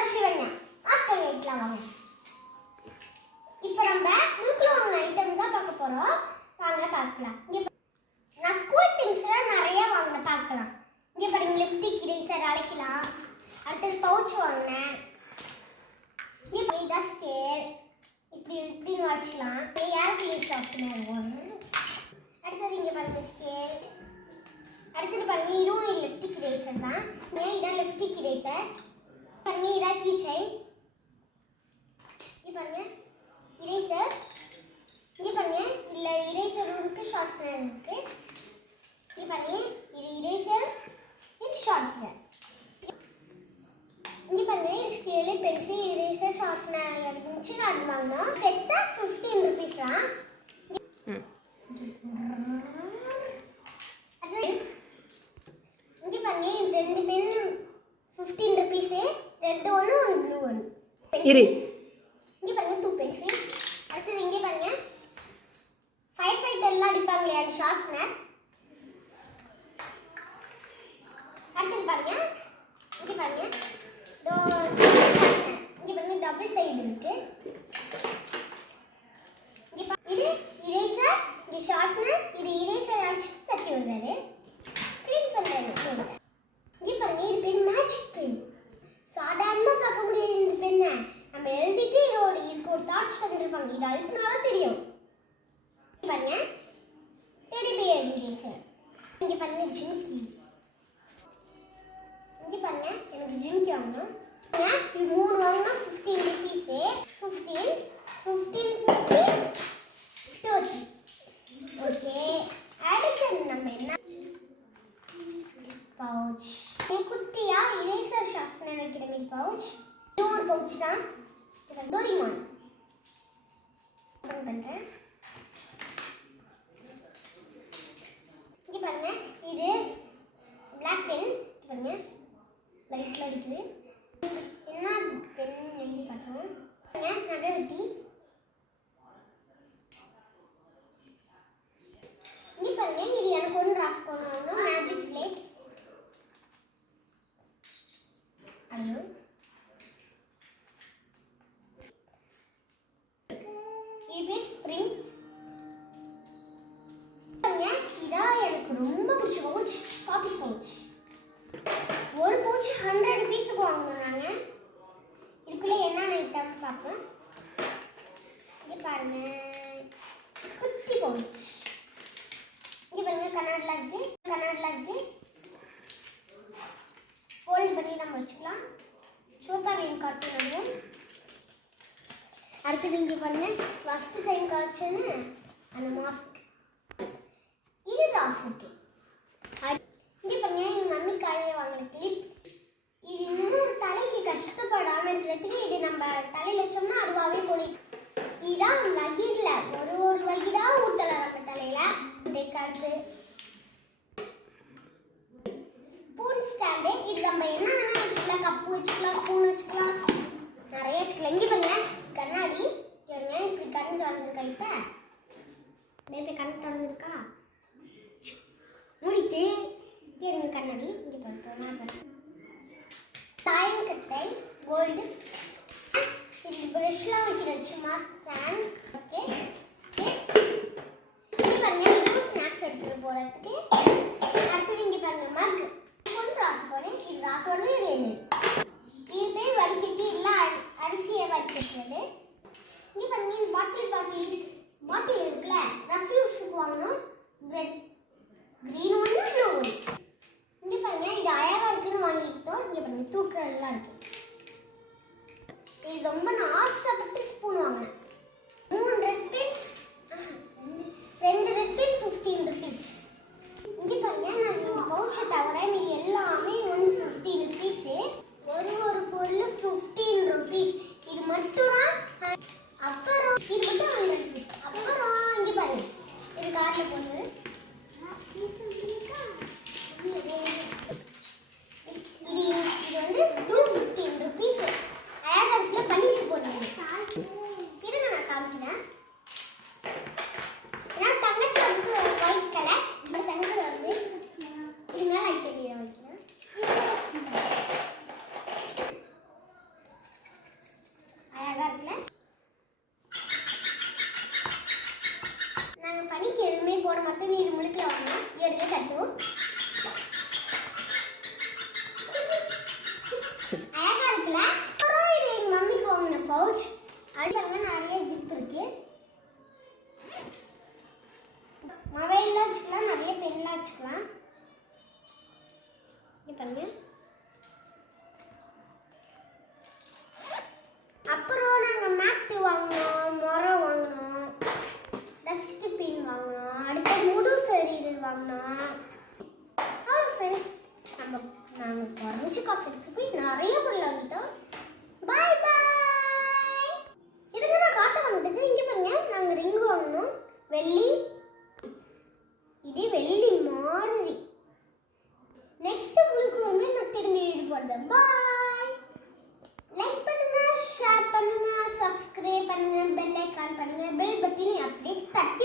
தான் சிவன்யா. மாஸ்க் வைக்கலாம் வாங்க. இப்போ நம்ம முழுக்குல வாங்கின ஐட்டம் தான் பார்க்க போறோம். வாங்க பார்க்கலாம். நான் ஸ்கூல் திங்ஸ்லாம் நிறைய வாங்கின பார்க்கலாம். இங்கே பாருங்க, லிப்ஸ்டிக், இரேசர் அழைக்கலாம். அடுத்தது பவுச் வாங்கினேன். இதான் ஸ்கேல். இப்படி வச்சுக்கலாம். ஏர் கிளீன் ஷாப்னு. அடுத்தது இங்கே பாருங்க ஸ்கேல். அடுத்தது பாருங்க, இதுவும் லிப்ஸ்டிக் இரேசர் தான். இதான் லிப்ஸ்டிக் இரேசர். பாருங்க, இதான் கீ செயின். இங்கே பாருங்க இரேசர். இங்கே பாருங்க, இல்லை இரேசர் இருக்கு, ஷார்ப்னர் இருக்கு. இங்கே பாருங்க, இது இரேசர், இது ஷார்ப்னர். இங்கே பாருங்க, இது ஸ்கேலு, பென்சில், இரேசர், ஷார்ப்னர் இருந்துச்சு. அது வாங்கினோம். செட்டாக 15 rupees தான். இங்கே பாருங்க, இது 2 பென் 15 rupees. ரெட் ஒன்று, ப்ளூ ஒன்று. இங்கே பாருங்க 2 பென்சில். அடுத்தது இங்கே பாருங்க 5 எல்லாம் அடிப்பாங்க இல்லையா, ஷார்ப்னர். அடுத்தது பாருங்க, இங்கே பாருங்க இங்கே பாருங்க டபுள் சைடு இருக்கு. இது இரேசர், இது ஷார்ப்னர். இது இரேசர் அடிச்சு தட்டி விடுறாரு, க்ளீன் பண்ணுறாரு. இங்கே பாருங்க, இது பென் மேஜிக் பென். சாதாரணமாக பார்க்க முடியாது இந்த பெண்ணை. நம்ம எழுதிட்டு இதுக்கு ஒரு தாட்ஸ் தந்துருப்பாங்க. இது அழுத்தினாலும் தெரியும். பாருங்க டெடி பியர் இரேசர். இங்கே பாருங்க ஜிம்கி. இங்கே பாருங்க, எனக்கு ஜிம்கி வாங்கணும். இது 3 வாங்கினா 15 rupees. 15 50 30. ஓகே, அடுத்தது நம்ம என்ன பவுச். குட்டியா இரேசர் ஷார்ப்னர் வைக்கிற மாதிரி பவுச். இது ஒரு பவுச் தான். டோரிமான் ஓபன் பண்றேன். இங்க பாருங்க, இது பிளாக் பென். பாருங்க லைட்ல அடிக்குது. என்ன பென் எழுதி காட்டுறோம். நகை வெட்டி. இங்க பாருங்க, இது எனக்கு ஒன்று ராஸ்கோன்னு மேஜிக் ஸ்லேட். ஐயோ, இது ஸ்ப்ரிங். இதான் எனக்கு ரொம்ப பிடிச்ச பவுச், காபி பவுச். ஒரு பவுச் 100 rupees வாங்கணும். நாங்கள் இதுக்குள்ளே என்னென்ன ஐட்டம் பார்ப்போம். இங்கே பாருங்க, குட்டி பவுச். இங்கே பாருங்க, கண்ணாடிலாம் இருக்கு. ஃபோல்ட் பண்ணி நம்ம வச்சுக்கலாம். சோட்டா பீம் கார்ட்டூன் வரும். அடுத்தது இங்கே பாருங்க, ஃபஸ்ட்டு டைம் காய்ச்சன்னு அந்த மாஸ்க். இது தாசுக்கு. இங்கே பாருங்க, இது மம்மிக்காக வாங்கின கிளிப். இது இன்னும் தலைக்கு கஷ்டப்படாமல் இருக்கிறதுக்கு இது நம்ம தலையில் வச்சோம்னா அதுவாகவே போய். இதுதான் வகிடல, ஒரு வகிதான் ஊற்றலாம் நம்ம தலையில். இந்த கருப்பு ஸ்பூன் ஸ்டாண்டு. இது நம்ம என்ன வேணால் வச்சுக்கலாம். கப்பு வச்சுக்கலாம், ஸ்பூன் வச்சுக்கலாம், நிறைய வச்சுக்கலாம். இங்கே பாருங்க கண்ணாடி. இவருங்க இப்படி கண்ணு திறந்துருக்கா. இப்போ இப்படி கண்ணு திறந்துருக்கா, முடித்து இருங்க கண்ணாடி. இங்கே பாருங்க, டைம் கட்டை கோல்டு. இது ப்ரஷ்லாம் வைக்கிறது சும்மா ஸ்டாண்ட். ஓகே, இங்கே பாருங்க, இதுவும் ஸ்நாக்ஸ் எடுத்துகிட்டு போகிறதுக்கு. அடுத்தது இங்கே பாருங்க மக். ஒன்று ராசோடு, இது ராசோடு. இது என்ன, இது போய் வடிக்கிட்டு இல்லை அரிசியை வடிக்கிறது. இங்கே பாருங்க, இந்த பாட்டில் இருக்குல்ல, ரஃப்யூஸுக்கு வாங்கணும். க்ரீன் ஒன்று, ப்ளூ ஒன்று. இங்கே பாருங்க, இது அழகாக இருக்குன்னு வாங்கிக்கிட்டோம். இங்கே பாருங்க தூக்குறதுலாம் இருக்கு. இது ரொம்ப நான் ஆசைப்பட்டு ஸ்பூன் வாங்கினேன். 3 red pen, 2 red pen 15 rupees. இங்கே பாருங்க, நான் இந்த பவுச்சை தவிர மீதி எல்லாமே 150 rupees. ஒரு பொருள் 15 rupees. இது மட்டும் தான். அப்புறம் இது மட்டும் 100 rupees. அப்புறம் இங்கே பாருங்க, இது காட்டில் போடுறது. இது வந்து 215 rupees. அழகாக இருக்குல்ல, பண்ணிட்டு போடுறது. இது அப்படி தட்டி